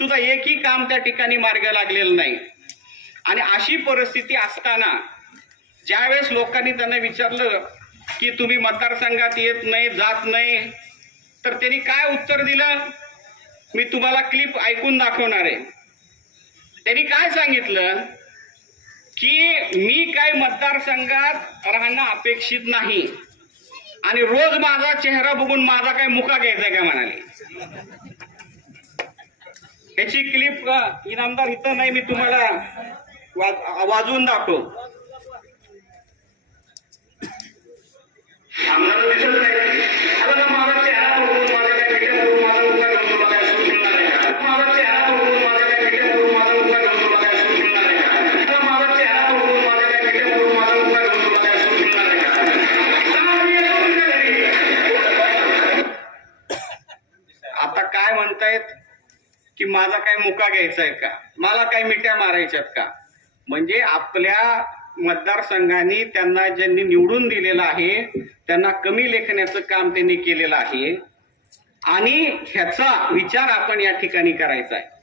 सुद्धा एकही काम त्या ठिकाणी मार्ग लागलेलं नाही. आणि अशी परिस्थिती असताना ज्यावेळेस लोकांनी त्यांना विचारलं की तुम्ही मतदारसंघात येत नाही जात नाही तर त्यांनी काय उत्तर दिलं? मी तुम्हाला क्लिप ऐकून दाखवणार आहे. त्यांनी काय सांगितलं? की मी काय मतदारसंघात राहणं अपेक्षित नाही. आणि रोज माझा चेहरा बघून माझा काय मुका घ्यायचा का म्हणाले? त्याची क्लिप इनामदार इथं नाही मी तुम्हाला वाजवून दाखव घेऊन आता काय म्हणतायत? की माझा काय मुका घ्यायचा आहे का? मला काय मिठ्या मारायच्यात का? म्हणजे आपल्या मतदारसंघाने त्यांना ज्यांनी निवडून दिलेलं आहे त्यांना कमी लेखण्याचं काम त्यांनी केलेलं आहे. आणि ह्याचा विचार आपण या ठिकाणी करायचा आहे.